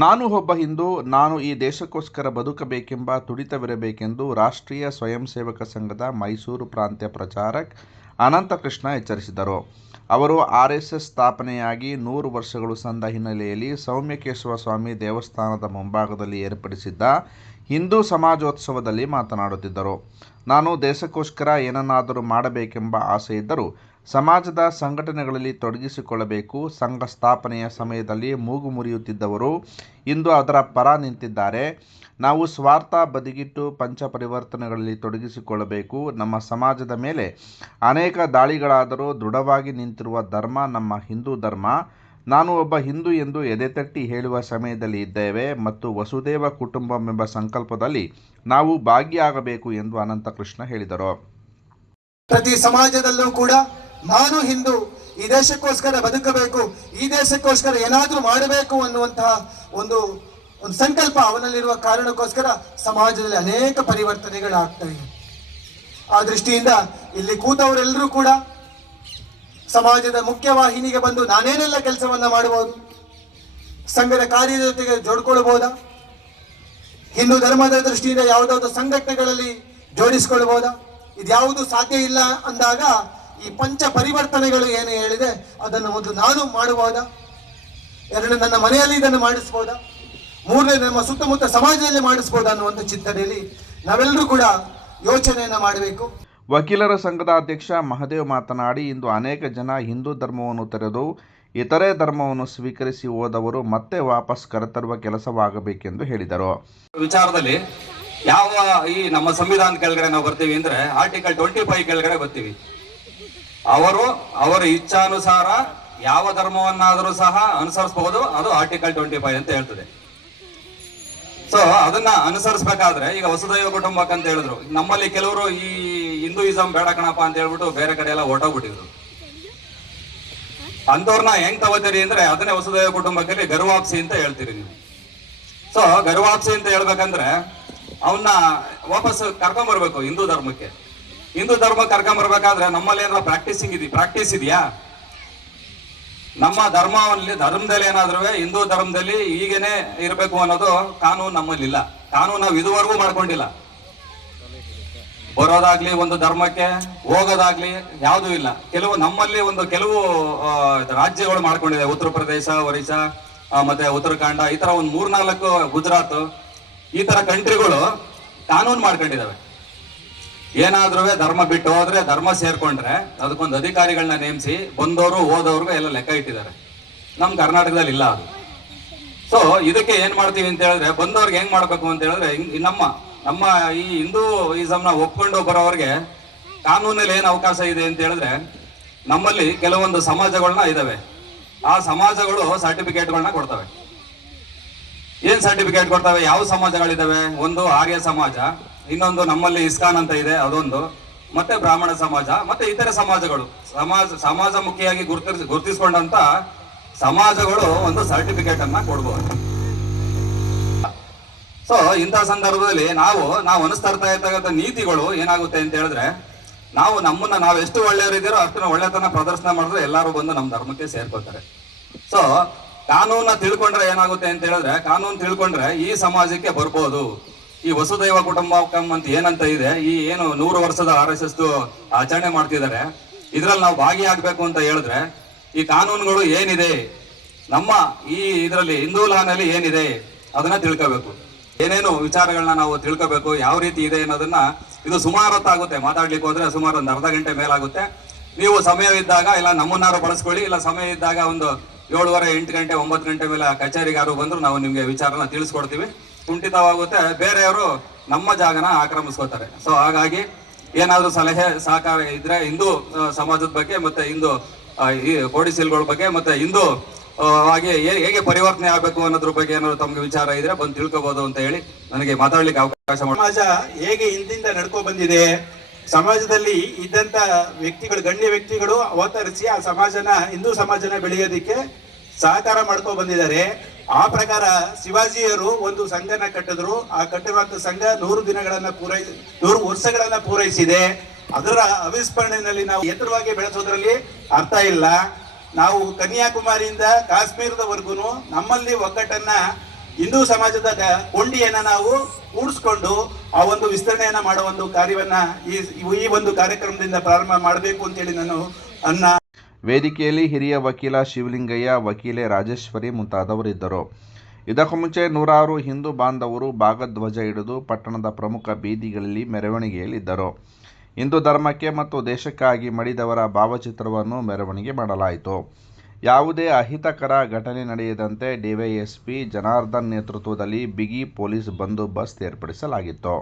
ನಾನು ಒಬ್ಬ ಹಿಂದೂ, ನಾನು ಈ ದೇಶಕ್ಕೋಸ್ಕರ ಬದುಕಬೇಕೆಂಬ ತುಡಿತವಿರಬೇಕೆಂದು ರಾಷ್ಟ್ರೀಯ ಸ್ವಯಂ ಸೇವಕ ಸಂಘದ ಮೈಸೂರು ಪ್ರಾಂತ್ಯ ಪ್ರಚಾರಕ ಅನಂತಕೃಷ್ಣ ಎಚ್ಚರಿಸಿದರು. ಅವರು ಆರ್ಎಸ್ಎಸ್ ಸ್ಥಾಪನೆಯಾಗಿ 100 ವರ್ಷಗಳು ಸಂದ ಹಿನ್ನೆಲೆಯಲ್ಲಿ ಸೌಮ್ಯಕೇಶವ ಸ್ವಾಮಿ ದೇವಸ್ಥಾನದ ಮುಂಭಾಗದಲ್ಲಿ ಏರ್ಪಡಿಸಿದ್ದ ಹಿಂದೂ ಸಮಾಜೋತ್ಸವದಲ್ಲಿ ಮಾತನಾಡುತ್ತಿದ್ದರು. ನಾನು ದೇಶಕ್ಕೋಸ್ಕರ ಏನನ್ನಾದರೂ ಮಾಡಬೇಕೆಂಬ ಆಸೆಯಿದ್ದರೂ ಸಮಾಜದ ಸಂಘಟನೆಗಳಲ್ಲಿ ತೊಡಗಿಸಿಕೊಳ್ಳಬೇಕು. ಸಂಘ ಸ್ಥಾಪನೆಯ ಸಮಯದಲ್ಲಿ ಮೂಗು ಮುರಿಯುತ್ತಿದ್ದವರು ಇಂದು ಅದರ ಪರ ನಿಂತಿದ್ದಾರೆ. ನಾವು ಸ್ವಾರ್ಥ ಬದಿಗಿಟ್ಟು ಪಂಚ ಪರಿವರ್ತನೆಗಳಲ್ಲಿ ತೊಡಗಿಸಿಕೊಳ್ಳಬೇಕು. ನಮ್ಮ ಸಮಾಜದ ಮೇಲೆ ಅನೇಕ ದಾಳಿಗಳಾದರೂ ದೃಢವಾಗಿ ನಿಂತಿರುವ ಧರ್ಮ ನಮ್ಮ ಹಿಂದೂ ಧರ್ಮ. ನಾನು ಒಬ್ಬ ಹಿಂದೂ ಎಂದು ಎದೆತಟ್ಟಿ ಹೇಳುವ ಸಮಯದಲ್ಲಿ ಇದ್ದೇವೆ ಮತ್ತು ವಸುದೇವ ಕುಟುಂಬಂ ಎಂಬ ಸಂಕಲ್ಪದಲ್ಲಿ ನಾವು ಭಾಗಿಯಾಗಬೇಕು ಎಂದು ಅನಂತಕೃಷ್ಣ ಹೇಳಿದರು. ಪ್ರತಿ ಸಮಾಜದಲ್ಲೂ ಕೂಡ ನಾನು ಹಿಂದೂ, ಈ ದೇಶಕ್ಕೋಸ್ಕರ ಬದುಕಬೇಕು, ಈ ದೇಶಕ್ಕೋಸ್ಕರ ಏನಾದರೂ ಮಾಡಬೇಕು ಅನ್ನುವಂತಹ ಒಂದು ಸಂಕಲ್ಪ ಅವನಲ್ಲಿರುವ ಕಾರಣಕ್ಕೋಸ್ಕರ ಸಮಾಜದಲ್ಲಿ ಅನೇಕ ಪರಿವರ್ತನೆಗಳಾಗ್ತಾ ಇವೆ. ಆ ದೃಷ್ಟಿಯಿಂದ ಇಲ್ಲಿ ಕೂತವರೆಲ್ಲರೂ ಕೂಡ ಸಮಾಜದ ಮುಖ್ಯವಾಹಿನಿಗೆ ಬಂದು ನಾನೇನೆಲ್ಲ ಕೆಲಸವನ್ನ ಮಾಡಬಹುದು, ಸಂಘದ ಕಾರ್ಯದ ಜೊತೆಗೆ ಜೋಡ್ಕೊಳ್ಬಹುದಾ, ಹಿಂದೂ ಧರ್ಮದ ದೃಷ್ಟಿಯಿಂದ ಯಾವುದಾದ್ರು ಸಂಘಟನೆಗಳಲ್ಲಿ ಜೋಡಿಸ್ಕೊಳ್ಬಹುದಾ, ಇದ್ಯಾವುದು ಸಾಧ್ಯ ಇಲ್ಲ ಅಂದಾಗ ಈ ಪಂಚ ಪರಿವರ್ತನೆಗಳು ಏನು ಹೇಳಿದೆ ಅದನ್ನು ಒಂದು ನಾನು ಮಾಡಬಹುದಾ, ಎರಡು ನನ್ನ ಮನೆಯಲ್ಲಿ ಇದನ್ನು ಮಾಡಿಸ್ಬೋದಾ, ಮೂರನೇ ನಮ್ಮ ಸುತ್ತಮುತ್ತ ಸಮಾಜದಲ್ಲಿ ಮಾಡಿಸ್ಬೋದಾ ಅನ್ನುವಂಥ ಚಿಂತನೆಯಲ್ಲಿ ನಾವೆಲ್ಲರೂ ಕೂಡ ಯೋಚನೆಯನ್ನ ಮಾಡಬೇಕು. ವಕೀಲರ ಸಂಘದ ಅಧ್ಯಕ್ಷ ಮಹದೇವ್ ಮಾತನಾಡಿ, ಇಂದು ಅನೇಕ ಜನ ಹಿಂದೂ ಧರ್ಮವನ್ನು ತೊರೆದು ಇತರೆ ಧರ್ಮವನ್ನು ಸ್ವೀಕರಿಸಿ ಹೋದವರು ಮತ್ತೆ ವಾಪಸ್ ಕರೆತರುವ ಕೆಲಸವಾಗಬೇಕೆಂದು ಹೇಳಿದರು. ವಿಚಾರದಲ್ಲಿ ಯಾವ ಈ ನಮ್ಮ ಸಂವಿಧಾನ ಕೆಳಗಡೆ ನಾವು ಬರ್ತೀವಿ ಅಂದ್ರೆ ಆರ್ಟಿಕಲ್ 25 ಕೆಳಗಡೆ ಬರ್ತೀವಿ. ಅವರ ಇಚ್ಛಾನುಸಾರ ಯಾವ ಧರ್ಮವನ್ನಾದರೂ ಸಹ ಅನುಸರಿಸಬಹುದು, ಅದು ಆರ್ಟಿಕಲ್ 25 ಅಂತ ಹೇಳ್ತದೆ. ಸೊ ಅದನ್ನ ಅನುಸರಿಸಬೇಕಾದ್ರೆ ಈಗ ವಸುದೈವ ಕುಟುಂಬಕ್ಕೆ ಅಂತ ಹೇಳಿದ್ರು, ನಮ್ಮಲ್ಲಿ ಕೆಲವರು ಈ ಹಿಂದೂಯಿಸಂ ಬೇಡ ಕಣಪ್ಪ ಅಂತ ಹೇಳ್ಬಿಟ್ಟು ಬೇರೆ ಕಡೆ ಎಲ್ಲ ಹೊರಟೋಗ್ಬಿಟ್ಟಿದ್ರು. ಅಂತವ್ರನ್ನ ಹೆಂಗ್ ತಗೋತೀರಿ ಅಂದ್ರೆ ಅದನ್ನೇ ವಸುದೈವ ಕುಟುಂಬಕ್ಕೆ ಗರ್ವಾಪ್ಸಿ ಅಂತ ಹೇಳ್ತೀರಿ ನೀವು. ಸೊ ಗರ್ವಾಪ್ಸಿ ಅಂತ ಹೇಳ್ಬೇಕಂದ್ರೆ ಅವನ್ನ ವಾಪಸ್ ಕರ್ಕೊಂಡ್ಬರ್ಬೇಕು ಹಿಂದೂ ಧರ್ಮಕ್ಕೆ. ಹಿಂದೂ ಧರ್ಮ ಕರ್ಕೊಂಡ್ಬರ್ಬೇಕಾದ್ರೆ ನಮ್ಮಲ್ಲಿ ಏನಾದ್ರು ಪ್ರಾಕ್ಟೀಸ್ ಇದೆಯಾ? ನಮ್ಮ ಧರ್ಮದಲ್ಲಿ ಏನಾದ್ರೂ ಹಿಂದೂ ಧರ್ಮದಲ್ಲಿ ಹೀಗೇನೆ ಇರಬೇಕು ಅನ್ನೋದು ಕಾನೂನು ನಮ್ಮಲ್ಲಿ ಇಲ್ಲ. ಕಾನೂನು ನಾವು ಇದುವರೆಗೂ ಮಾಡ್ಕೊಂಡಿಲ್ಲ. ಬರೋದಾಗ್ಲಿ, ಒಂದು ಧರ್ಮಕ್ಕೆ ಹೋಗೋದಾಗ್ಲಿ ಯಾವುದೂ ಇಲ್ಲ. ನಮ್ಮಲ್ಲಿ ಕೆಲವು ರಾಜ್ಯಗಳು ಮಾಡ್ಕೊಂಡಿದೆ, ಉತ್ತರ ಪ್ರದೇಶ, ಒರಿಸ್ಸಾ, ಮತ್ತೆ ಉತ್ತರಾಖಂಡ, ಈ ತರ ಒಂದು 3-4 ಗುಜರಾತ್, ಈ ತರ ಕಂಟ್ರಿಗಳು ಕಾನೂನು ಮಾಡ್ಕೊಂಡಿದ್ದಾವೆ. ಏನಾದ್ರೂ ಧರ್ಮ ಬಿಟ್ಟು ಹೋದ್ರೆ, ಧರ್ಮ ಸೇರ್ಕೊಂಡ್ರೆ ಅದಕ್ಕೊಂದು ಅಧಿಕಾರಿಗಳನ್ನ ನೇಮಿಸಿ ಬಂದವರು ಹೋದವ್ರಿಗೂ ಎಲ್ಲ ಲೆಕ್ಕ ಇಟ್ಟಿದ್ದಾರೆ. ನಮ್ ಕರ್ನಾಟಕದಲ್ಲಿ ಇಲ್ಲ ಅದು. ಸೊ ಇದಕ್ಕೆ ಏನ್ ಮಾಡ್ತೀವಿ ಅಂತ ಹೇಳಿದ್ರೆ, ಬಂದವ್ರಿಗೆ ಹೆಂಗ್ ಮಾಡ್ಬೇಕು ಅಂತ ಹೇಳಿದ್ರೆ, ನಮ್ಮ ಈ ಹಿಂದೂಯಿಸಂನ ಒಪ್ಕೊಂಡು ಬರೋವ್ರಿಗೆ ಕಾನೂನಲ್ಲಿ ಏನ್ ಅವಕಾಶ ಇದೆ ಅಂತ ಹೇಳಿದ್ರೆ, ನಮ್ಮಲ್ಲಿ ಕೆಲವೊಂದು ಸಮಾಜಗಳನ್ನ ಇದಾವೆ. ಆ ಸಮಾಜಗಳು ಸರ್ಟಿಫಿಕೇಟ್ಗಳನ್ನ ಕೊಡ್ತವೆ. ಏನ್ ಸರ್ಟಿಫಿಕೇಟ್ ಕೊಡ್ತವೆ? ಯಾವ ಸಮಾಜಗಳಿದಾವೆ? ಒಂದು ಆರ್ಯ ಸಮಾಜ, ಇನ್ನೊಂದು ನಮ್ಮಲ್ಲಿ ಇಸ್ಕಾನ್ ಅಂತ ಇದೆ ಅದೊಂದು, ಮತ್ತೆ ಬ್ರಾಹ್ಮಣ ಸಮಾಜ, ಮತ್ತೆ ಇತರೆ ಸಮಾಜಗಳು. ಸಮಾಜ ಮುಖಿಯಾಗಿ ಗುರುತಿಸಿಕೊಂಡಂತ ಸಮಾಜಗಳು ಒಂದು ಸರ್ಟಿಫಿಕೇಟ್ ಅನ್ನ ಕೊಡ್ಬೋದು. ಸೊ ಇಂಥ ಸಂದರ್ಭದಲ್ಲಿ ನಾವು ಅನುಸರ್ತಾ ಇರ್ತಕ್ಕಂಥ ನೀತಿಗಳು ಏನಾಗುತ್ತೆ ಅಂತ ಹೇಳಿದ್ರೆ, ನಾವು ಎಷ್ಟು ಒಳ್ಳೆಯವರಿದ್ದೀರೋ ಅಷ್ಟು ಒಳ್ಳೆತನ ಪ್ರದರ್ಶನ ಮಾಡಿದ್ರೆ ಎಲ್ಲರೂ ಬಂದು ನಮ್ಮ ಧರ್ಮಕ್ಕೆ ಸೇರ್ಕೊಳ್ತಾರೆ. ಸೊ ಕಾನೂನ ತಿಳ್ಕೊಂಡ್ರೆ ಏನಾಗುತ್ತೆ ಅಂತ ಹೇಳಿದ್ರೆ, ಕಾನೂನು ತಿಳ್ಕೊಂಡ್ರೆ ಈ ಸಮಾಜಕ್ಕೆ ಬರ್ಬೋದು. ಈ ವಸುದೈವ ಕುಟುಂಬಕಂ ಅಂತ ಏನಂತ ಇದೆ, ಈ ಏನು 100 ವರ್ಷದ RSS ಆಚರಣೆ ಮಾಡ್ತಿದ್ದಾರೆ, ಇದ್ರಲ್ಲಿ ನಾವು ಭಾಗಿಯಾಗಬೇಕು ಅಂತ ಹೇಳಿದ್ರೆ ಈ ಕಾನೂನುಗಳು ಏನಿದೆ, ನಮ್ಮ ಈ ಇದರಲ್ಲಿ ಹಿಂದೂ ಲಾನಲ್ಲಿ ಏನಿದೆ ಅದನ್ನ ತಿಳ್ಕೋಬೇಕು. ಏನೇನು ವಿಚಾರಗಳನ್ನ ನಾವು ತಿಳ್ಕೋಬೇಕು, ಯಾವ ರೀತಿ ಇದೆ ಅನ್ನೋದನ್ನ. ಇದು ಸುಮಾರು ಹೊತ್ತಾಗುತ್ತೆ ಮಾತಾಡ್ಲಿಕ್ಕೆ ಹೋದ್ರೆ, ಸುಮಾರು ಒಂದು ಅರ್ಧ ಗಂಟೆ ಮೇಲಾಗುತ್ತೆ. ನೀವು ಸಮಯವಿದ್ದಾಗ ಇಲ್ಲ ನಮ್ಮನ್ನಾರು ಬಳಸ್ಕೊಳ್ಳಿ, ಇಲ್ಲ ಸಮಯ ಇದ್ದಾಗ ಒಂದು 7:30, 8 ಗಂಟೆ, 9 ಗಂಟೆ ಮೇಲೆ ಕಚೇರಿಗಾರು ಬಂದ್ರು ನಾವು ನಿಮ್ಗೆ ವಿಚಾರನ ತಿಳಿಸ್ಕೊಡ್ತೀವಿ. ಕುಂಠಿತವಾಗುತ್ತೆ, ಬೇರೆಯವರು ನಮ್ಮ ಜಾಗನ ಆಕ್ರಮಿಸ್ಕೋತಾರೆ. ಸೊ ಹಾಗಾಗಿ ಏನಾದ್ರೂ ಸಲಹೆ ಸಹಕಾರ ಇದ್ರೆ ಹಿಂದೂ ಸಮಾಜದ ಬಗ್ಗೆ, ಮತ್ತೆ ಹಿಂದೂ ಈ ಕೋಡಿಸಿಲ್ಗಳ ಬಗ್ಗೆ, ಮತ್ತೆ ಹಿಂದೂ ಹಾಗೆ ಹೇಗೆ ಪರಿವರ್ತನೆ ಆಗಬೇಕು ಅನ್ನೋದ್ರ ಬಗ್ಗೆ ಏನಾದ್ರು ತಮ್ಗೆ ವಿಚಾರ ಇದ್ರೆ ಬಂದು ತಿಳ್ಕೋಬಹುದು ಅಂತ ಹೇಳಿ ನನಗೆ ಮಾತಾಡ್ಲಿಕ್ಕೆ ಅವಕಾಶ ಮಾಡಿ. ಸಮಾಜ ಹೇಗೆ ಹಿಂದಿಂದ ನಡ್ಕೊ ಬಂದಿದೆ, ಸಮಾಜದಲ್ಲಿ ಇದ್ದಂತ ವ್ಯಕ್ತಿಗಳು, ಗಣ್ಯ ವ್ಯಕ್ತಿಗಳು ಅವತರಿಸಿ ಆ ಹಿಂದೂ ಸಮಾಜನ ಬೆಳೆಯೋದಿಕ್ಕೆ ಸಹಕಾರ ಮಾಡ್ಕೊ ಬಂದಿದ್ದಾರೆ. ಆ ಪ್ರಕಾರ ಶಿವಾಜಿಯವರು ಒಂದು ಸಂಘನ ಕಟ್ಟಿದ್ರು. ಆ ಕಟ್ಟಿರುವಂತ ಸಂಘ 100 ವರ್ಷಗಳನ್ನ ಪೂರೈಸಿದೆ. ಅದರ ಅವಿಸ್ಮರಣೆಯಲ್ಲಿ ನಾವು ಎತ್ತರವಾಗಿ ಬೆಳೆಸೋದ್ರಲ್ಲಿ ಅರ್ಥ ಇಲ್ಲ. ನಾವು ಕನ್ಯಾಕುಮಾರಿಯಿಂದ ಕಾಶ್ಮೀರದವರೆಗೂ ನಮ್ಮಲ್ಲಿ ಒಗ್ಗಟ್ಟನ್ನ ಹಿಂದೂ ಸಮಾಜದ ಕೊಂಡಿಯನ್ನ ನಾವು ಕೂಡಿಸ್ಕೊಂಡು ಆ ಒಂದು ವಿಸ್ತರಣೆಯನ್ನ ಮಾಡೋ ಒಂದು ಕಾರ್ಯವನ್ನ ಈ ಒಂದು ಕಾರ್ಯಕ್ರಮದಿಂದ ಪ್ರಾರಂಭ ಮಾಡಬೇಕು ಅಂತೇಳಿ ನಾನು ವೇದಿಕೆಯಲ್ಲಿ ಹಿರಿಯ ವಕೀಲ ಶಿವಲಿಂಗಯ್ಯ, ವಕೀಲೆ ರಾಜೇಶ್ವರಿ ಮುಂತಾದವರಿದ್ದರು. ಇದಕ್ಕೂ ಮುಂಚೆ ನೂರಾರು ಹಿಂದೂ ಬಾಂಧವರು ಭಾಗಧ್ವಜ ಹಿಡಿದು ಪಟ್ಟಣದ ಪ್ರಮುಖ ಬೀದಿಗಳಲ್ಲಿ ಮೆರವಣಿಗೆಯಲ್ಲಿದ್ದರು. ಹಿಂದೂ ಧರ್ಮಕ್ಕೆ ಮತ್ತು ದೇಶಕ್ಕಾಗಿ ಮಡಿದವರ ಭಾವಚಿತ್ರವನ್ನು ಮೆರವಣಿಗೆ ಮಾಡಲಾಯಿತು. ಯಾವುದೇ ಅಹಿತಕರ ಘಟನೆ ನಡೆಯದಂತೆ ಡಿವೈಎಸ್ಪಿ ಜನಾರ್ದನ್ ನೇತೃತ್ವದಲ್ಲಿ ಬಿಗಿ ಪೊಲೀಸ್ ಬಂದೋಬಸ್ತ್ ಏರ್ಪಡಿಸಲಾಗಿತ್ತು.